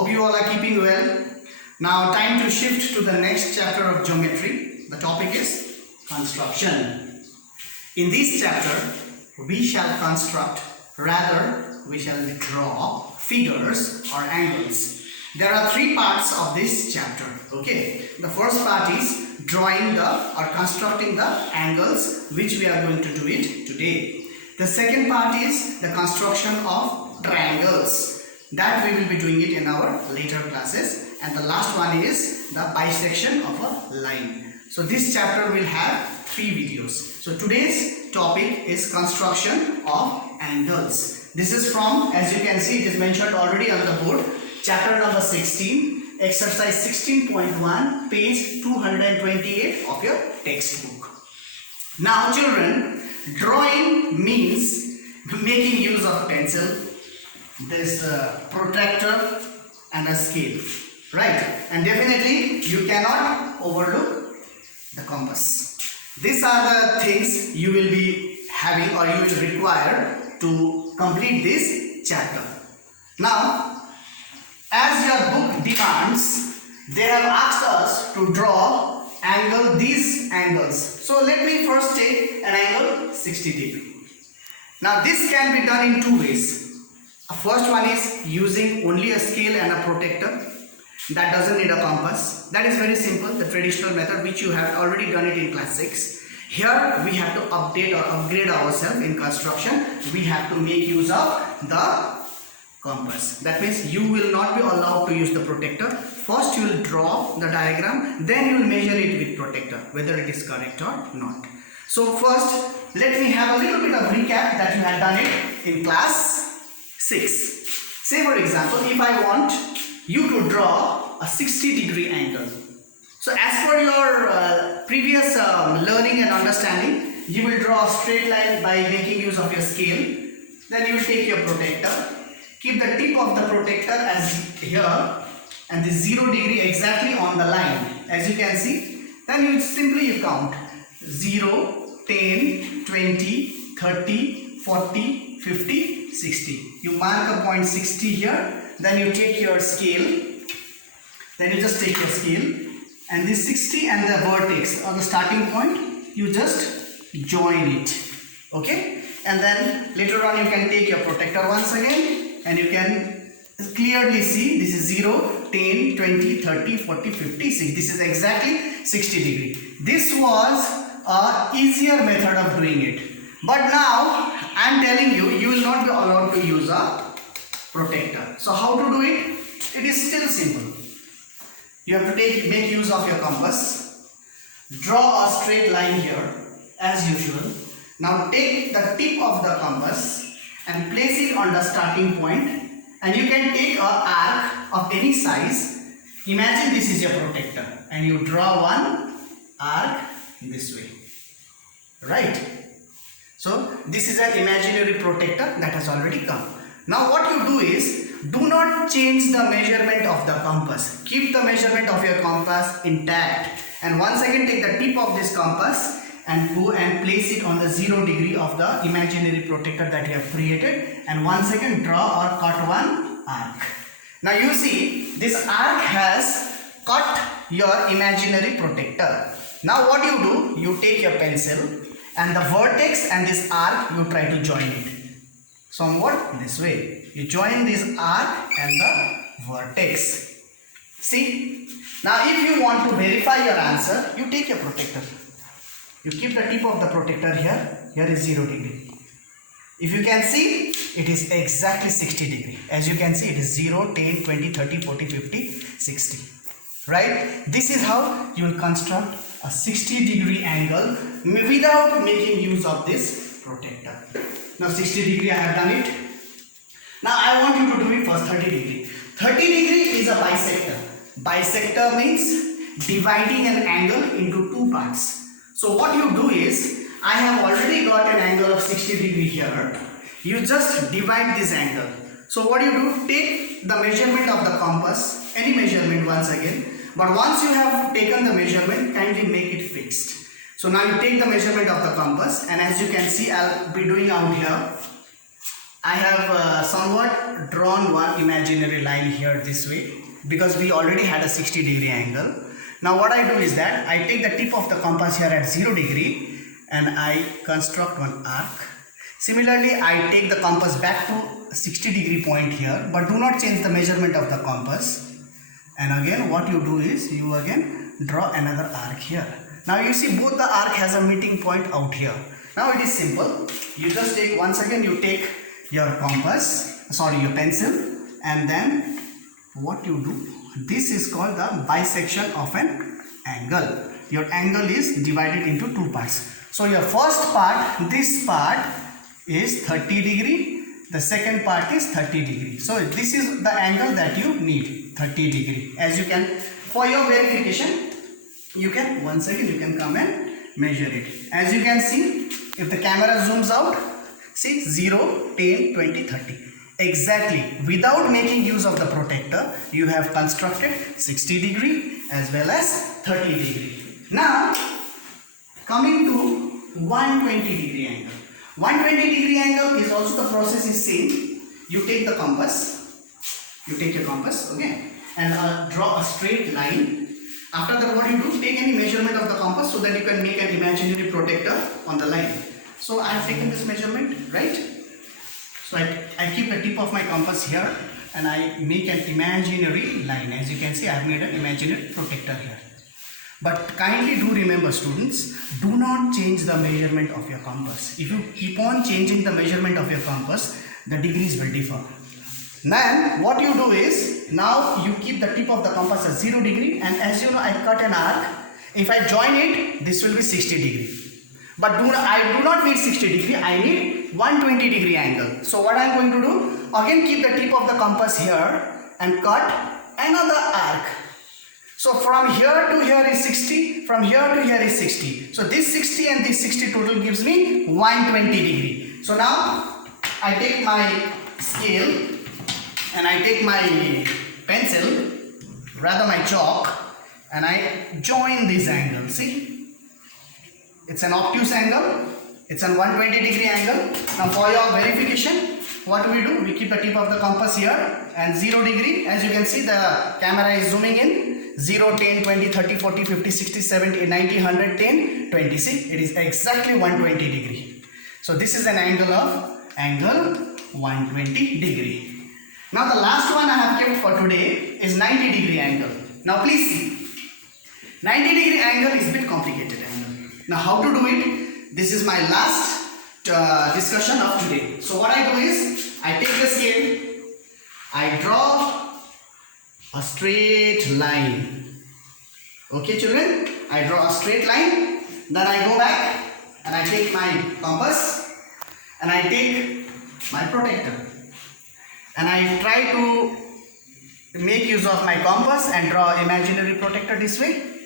Hope you all are keeping well. Now time to shift to the next chapter of geometry. The topic is construction. In this chapter, we shall construct, rather we shall draw figures or angles. There are three parts of this chapter. Okay, the first part is drawing or constructing the angles, which we are going to do it today. The second part is the construction of triangles, that we will be doing it in our later classes, and the last one is the bisection of a line. So this chapter will have three videos. So today's topic is construction of angles. This is from, as you can see, it is mentioned already on the board, chapter number 16, exercise 16.1, page 228 of your textbook. Now children, drawing means making use of pencil, this protractor and a scale, right? And definitely you cannot overlook the compass. These are the things you will be having or you will require to complete this chapter. Now, as your book demands, they have asked us to draw these angles. So let me first take an angle 60 degree. Now this can be done in two ways. First one is using only a scale and a protractor. That doesn't need a compass. That is very simple, the traditional method which you have already done it in class 6. Here we have to update or upgrade ourselves in construction. We have to make use of the compass. That means you will not be allowed to use the protractor. First you will draw the diagram, then you will measure it with protractor, whether it is correct or not. So first, let me have a little bit of recap that you had done it in class 6. Say for example, if I want you to draw a 60 degree angle. So as per your previous learning and understanding, you will draw a straight line by making use of your scale. Then you will take your protractor, keep the tip of the protractor as here and the 0 degree exactly on the line, as you can see. Then you simply count 0, 10, 20, 30, 40, 50, 60. You mark a point 60 here, then you take your scale, then you just take your scale and this 60 and the vertex or the starting point, you just join it. Okay, and then later on you can take your protractor once again and you can clearly see this is 0, 10, 20, 30, 40, 50, 60. This is exactly 60 degree. This was a easier method of doing it. But now I am telling you, you will not be allowed to use a protractor. So how to do it? It is still simple. You have to make use of your compass. Draw a straight line here as usual. Now take the tip of the compass and place it on the starting point. And you can take an arc of any size. Imagine this is your protractor and you draw one arc this way, right? So this is an imaginary protractor that has already come. Now what you do is, do not change the measurement of the compass. Keep the measurement of your compass intact. And once again take the tip of this compass and go and place it on the 0 degree of the imaginary protractor that you have created. And once again draw or cut one arc. Now you see this arc has cut your imaginary protractor. Now what you do, you take your pencil and the vertex and this arc you try to join it. Somewhat this way. You join this arc and the vertex. See? Now if you want to verify your answer, you take your protractor. You keep the tip of the protractor here. Here is 0 degree. If you can see, it is exactly 60 degree. As you can see, it is 0, 10, 20, 30, 40, 50, 60. Right? This is how you will construct a 60 degree angle without making use of this protractor. Now 60 degree I have done it. Now I want you to do it for 30 degree. 30 degree is a bisector. Bisector means dividing an angle into two parts. So what you do is, I have already got an angle of 60 degree here. You just divide this angle. So what you do, take the measurement of the compass, any measurement once again. But once you have taken the measurement, kindly make it fixed. So now you take the measurement of the compass, and as you can see, I'll be doing out here I have somewhat drawn one imaginary line here this way because we already had a 60-degree angle. Now what I do is that I take the tip of the compass here at 0 degree and I construct one arc. Similarly, I take the compass back to 60-degree point here, but do not change the measurement of the compass. And again what you do is you again draw another arc here. Now you see both the arc has a meeting point out here. Now it is simple. You just take, once again you take your your pencil, and then what you do, this is called the bisection of an angle. Your angle is divided into two parts. So your first part, this part is 30 degree, the second part is 30 degree. So this is the angle that you need, 30 degree. As you can, for your verification, you can once again you can come and measure it. As you can see, if the camera zooms out, see 0, 10, 20, 30. Exactly, without making use of the protector, you have constructed 60 degree as well as 30 degree. Now, coming to 120 degree angle. 120 degree angle is also, the process is same. You take the compass, okay, and draw a straight line. After that, what you do, take any measurement of the compass so that you can make an imaginary protector on the line. So I have taken this measurement, right? So I keep the tip of my compass here and I make an imaginary line. As you can see, I have made an imaginary protector here. But kindly do remember, students, do not change the measurement of your compass. If you keep on changing the measurement of your compass, the degrees will differ. Then what you do is, now you keep the tip of the compass at 0 degree, and as you know, I cut an arc. If I join it, this will be 60 degree. But I do not need 60 degree, I need 120 degree angle. So what I am going to do, again keep the tip of the compass here and cut another arc. So from here to here is 60, from here to here is 60. So this 60 and this 60 total gives me 120 degree. So now I take my scale and I take my pencil, rather my chalk, and I join this angle. See? It's an obtuse angle, it's an 120 degree angle. Now for your verification, what do? We keep the tip of the compass here and 0 degree. As you can see, the camera is zooming in. 0, 10, 20, 30, 40, 50, 60, 70, 90, 100, 10, 20. See, it is exactly 120 degree. So this is an angle of 120 degree. Now the last one I have kept for today is 90 degree angle. Now please see, 90 degree angle is a bit complicated angle. Now how to do it? This is my last discussion of today. So what I do is, I take the scale, I draw a straight line. Okay children, I draw a straight line, then I go back and I take my compass and I take my protector and I try to make use of my compass and draw imaginary protector this way.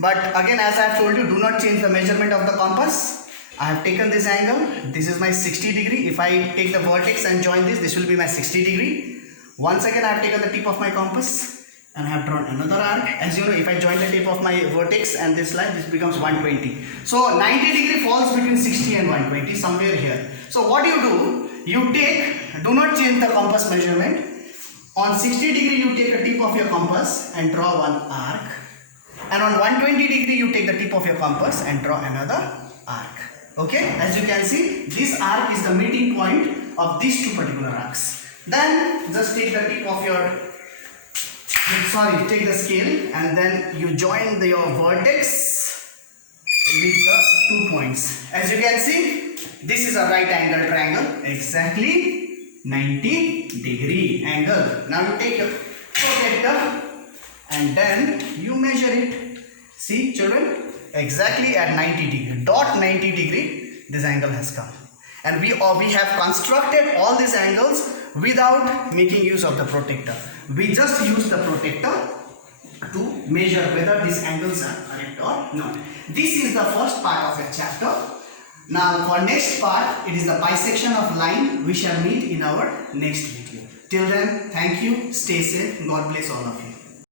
But again, as I have told you, do not change the measurement of the compass. I have taken this angle, this is my 60 degree. If I take the vertex and join this will be my 60 degree. Once again, I have taken the tip of my compass and I have drawn another arc. As you know, if I join the tip of my vertex and this line, this becomes 120. So 90 degree falls between 60 and 120, somewhere here. So what you do, do not change the compass measurement. On 60 degree, you take a tip of your compass and draw one arc. And on 120 degree, you take the tip of your compass and draw another arc. Okay, as you can see, this arc is the meeting point of these two particular arcs. Then just take the tip of your, take the scale and then you join your vertex with the 2 points. As you can see, this is a right angle triangle, exactly 90 degree angle. Now you take your protector and then you measure it. See children, exactly at 90 degree, dot 90 degree, this angle has come. And we have constructed all these angles without making use of the protector. We just use the protector to measure whether these angles are correct or not. This is the first part of the chapter. Now for next part, it is the bisection of line. We shall meet in our next video. Till then, thank you, stay safe, God bless all of you.